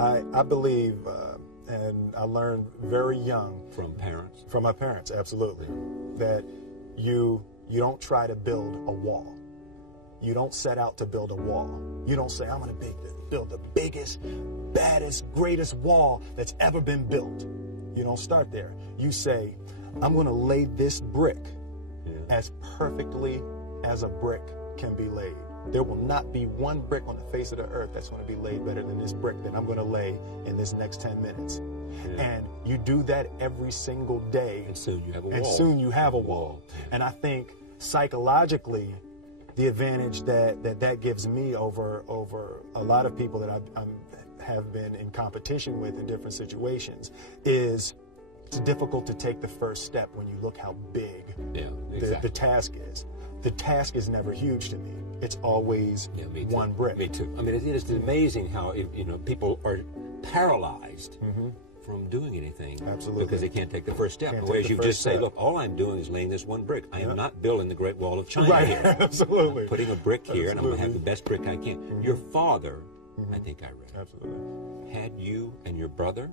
I believe, and I learned very young From parents? from my parents, absolutely, that you don't try to build a wall. You don't set out to build a wall. You don't say, I'm going to build the biggest, baddest, greatest wall that's ever been built. You don't start there. You say, I'm going to lay this brick as perfectly as a brick can be laid. There will not be one brick on the face of the earth that's going to be laid better than this brick that I'm going to lay in this next 10 minutes. Yeah. And you do that every single day. And soon you have a wall. And soon you have a wall. And I think psychologically, the advantage that gives me over a lot of people that I have been in competition with in different situations is it's difficult to take the first step when you look how big the task is. The task is never huge to me. It's always one brick. Me too. I mean, it is amazing how people are paralyzed from doing anything. Absolutely. Because they can't take the first step. Whereas you just say, look, all I'm doing is laying this one brick. I am not building the Great Wall of China here. Absolutely. I'm putting a brick here, and I'm going to have the best brick I can. Your father, I think I read, absolutely, had you and your brother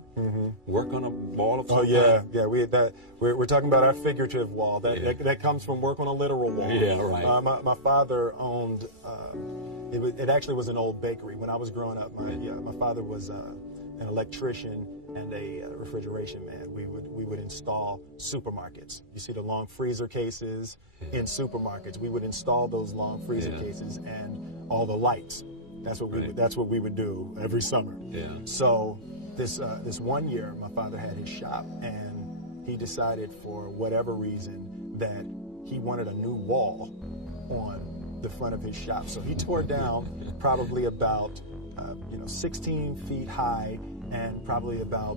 work on a wall of some kind? Yeah. We're talking about our figurative wall. That comes from work on a literal wall. Yeah, right. My father owned. It actually was an old bakery when I was growing up. My father was an electrician and a refrigeration man. We would install supermarkets. You see the long freezer cases in supermarkets. We would install those long freezer cases and all the lights. That's what we would do every summer. Yeah. So this one year, my father had his shop, and he decided for whatever reason that he wanted a new wall on the front of his shop. So he tore down probably about 16 feet high and probably about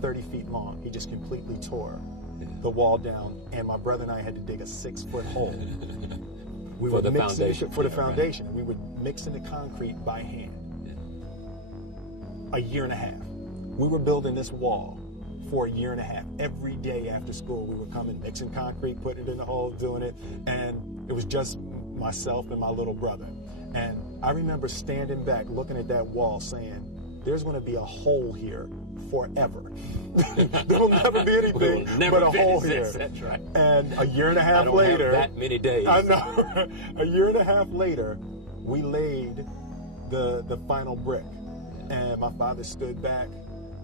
30 feet long. He just completely tore the wall down, and my brother and I had to dig a 6-foot hole. For the foundation. For the foundation. Right. We would mix in the concrete by hand. A year and a half. We were building this wall for a year and a half. Every day after school, we were coming, mixing concrete, putting it in the hole, doing it, and it was just myself and my little brother. And I remember standing back, looking at that wall, saying, there's going to be a hole here forever. There will never be anything but a hole here. That's right. And a year and a half later, that many days. I know. A year and a half later, we laid the final brick, and my father stood back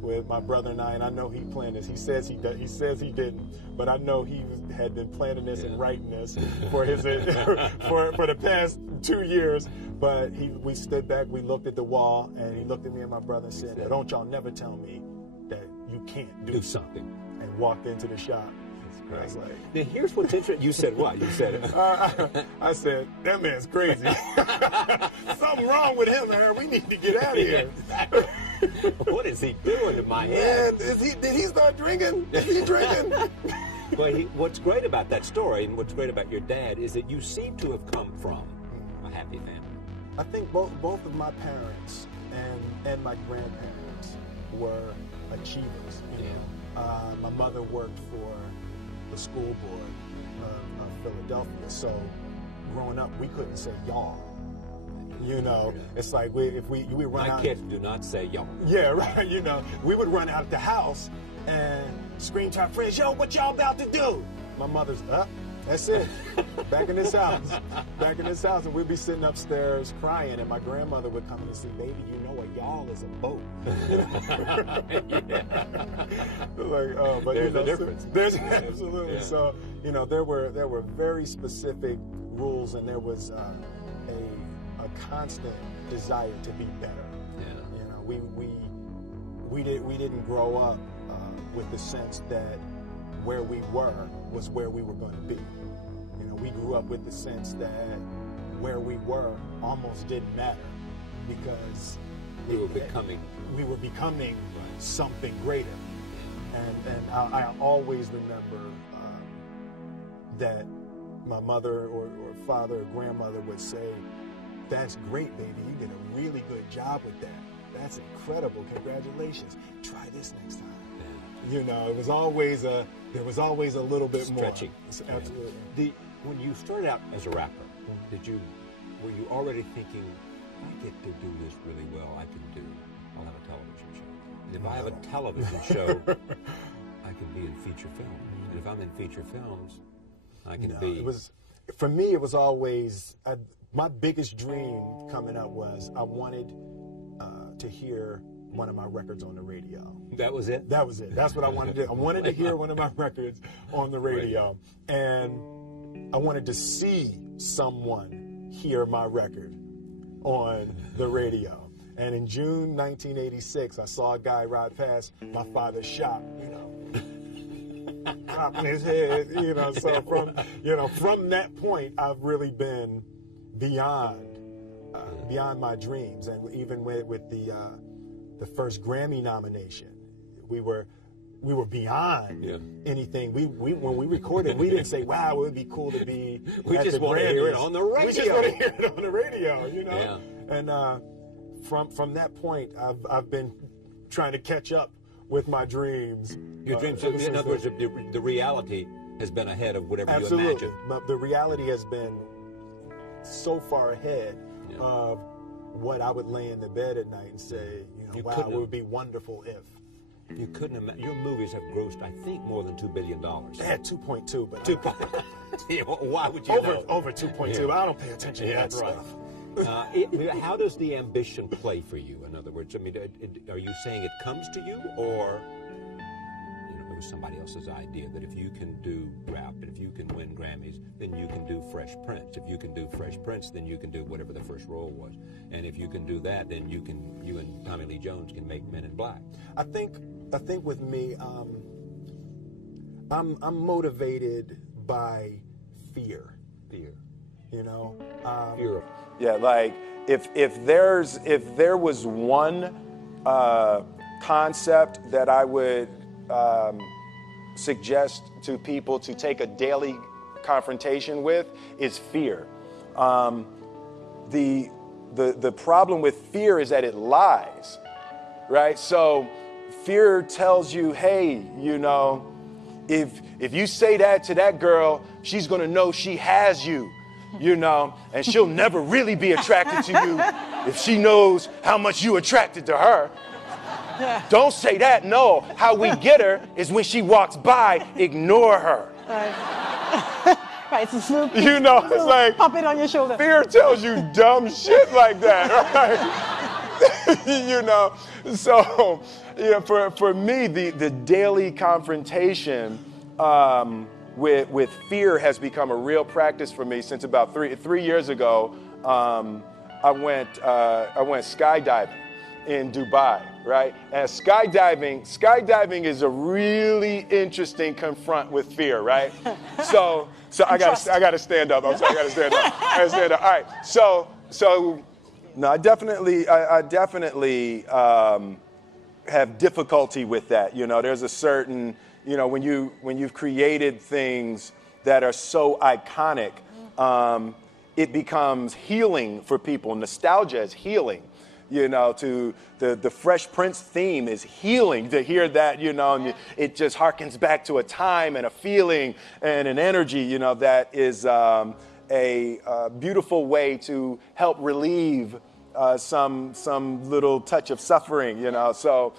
with my brother and I know he planned this. He says he didn't, but I know he had been planning this and writing this for his for the past 2 years. But we stood back, we looked at the wall, and he looked at me and my brother and said, "Don't y'all never tell me that you can't do something." And walked into the shop. That's I was like, now here's what's interesting. You said what? You said I said, that man's crazy. Something wrong with him, man. We need to get out of here. Exactly. What is he doing to my head? Did he start drinking? Is he drinking? Well, what's great about that story and what's great about your dad is that you seem to have come from a happy family. I think both of my parents and my grandparents were achievers. You know? My mother worked for the school board of Philadelphia, so growing up we couldn't say y'all. You know, it's like we run out. My kids do not say y'all. Yeah, right. You know, we would run out the house and scream to our friends, "Yo, what y'all about to do?" My mother's up. That's it. Back in this house. Back in this house, and we'd be sitting upstairs crying, and my grandmother would come in and say, "Baby, you know a y'all is a boat." Like, oh, but there's a difference. There's absolutely. Yeah. So, you know, there were very specific rules, and there was a constant desire to be better. Yeah. You know, we didn't grow up with the sense that where we were was where we were going to be. You know, we grew up with the sense that where we were almost didn't matter because we were becoming something greater. And I always remember that my mother or father or grandmother would say, "That's great, baby. You did a really good job with that. That's incredible. Congratulations. Try this next time." Yeah. You know, there was always a little bit stretching. More. Absolutely. When you started out as a rapper, were you already thinking, if I get to do this really well, I'll have a television show? If I have a television show, I can be in feature film. And if I'm in feature films, I can be... For me, it was always... my biggest dream coming up was I wanted to hear one of my records on the radio. That was it? That was it. That's what I wanted to do. I wanted to hear one of my records on the radio. And I wanted to see someone hear my record on the radio. And in June 1986, I saw a guy ride past my father's shop, popping his head, So from that point, I've really been beyond my dreams. And even with the first Grammy nomination, we were beyond anything. When we recorded, we didn't say, "Wow, it would be cool to be." We just want to hear it on the radio. We just want to hear it on the radio, Yeah. And from that point, I've been trying to catch up with my dreams. Your dreams, in other words, the reality has been ahead of whatever you imagined. But the reality has been so far ahead of what I would lay in the bed at night and say, wow, it would be wonderful if. You couldn't imagine. Your movies have grossed, I think, more than $2 billion. They had 2.2, but why would you know? Over 2.2. I don't pay attention to that stuff. How does the ambition play for you? In other words, I mean, are you saying it comes to you, or it was somebody else's idea that if you can do rap and if you can win Grammys, then you can do Fresh Prince. If you can do Fresh Prince, then you can do whatever the first role was. And if you can do that, then you and Tommy Lee Jones can make Men in Black. I think with me, I'm motivated by fear. Fear. Fear. Yeah, like if there was one concept that I would suggest to people to take a daily confrontation with, is fear. The problem with fear is that it lies, right? So fear tells you, hey, if you say that to that girl, she's gonna know she has you. And she'll never really be attracted to you if she knows how much you attracted to her. Don't say that. No, how we get her is when she walks by, ignore her. Right, it's a it's like pump it on your shoulder. Fear tells you dumb shit like that, right? So for me, the daily confrontation with fear has become a real practice for me since about three years ago. I went skydiving in Dubai, right? And skydiving is a really interesting confront with fear, right? So I gotta stand up. I'm sorry, I gotta stand up. All right. So no, I definitely have difficulty with that. There's a certain, when you've created things that are so iconic, it becomes healing for people. Nostalgia is healing. To the Fresh Prince theme is healing to hear that, and it just harkens back to a time and a feeling and an energy, that is a beautiful way to help relieve some little touch of suffering, So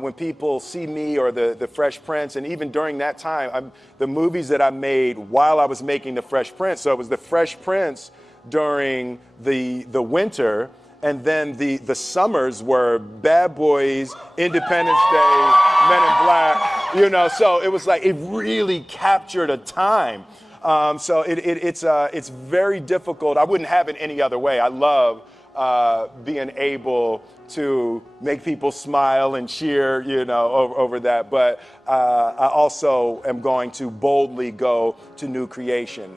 when people see me or the Fresh Prince, and even during that time, the movies that I made while I was making the Fresh Prince, so it was the Fresh Prince during the winter. And then the summers were Bad Boys, Independence Day, Men in Black, So it was like it really captured a time. So it's very difficult. I wouldn't have it any other way. I love being able to make people smile and cheer, over that. But I also am going to boldly go to new creation.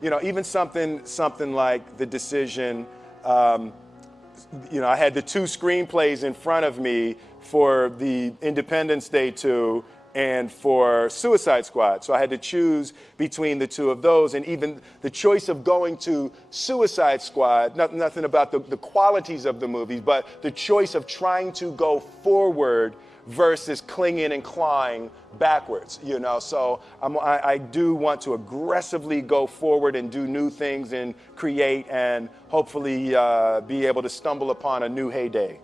Even something like the decision. I had the two screenplays in front of me for the Independence Day 2 and for Suicide Squad. So I had to choose between the two of those. And even the choice of going to Suicide Squad, nothing about the qualities of the movies, but the choice of trying to go forward versus clinging and clawing backwards, So I do want to aggressively go forward and do new things and create and hopefully be able to stumble upon a new heyday.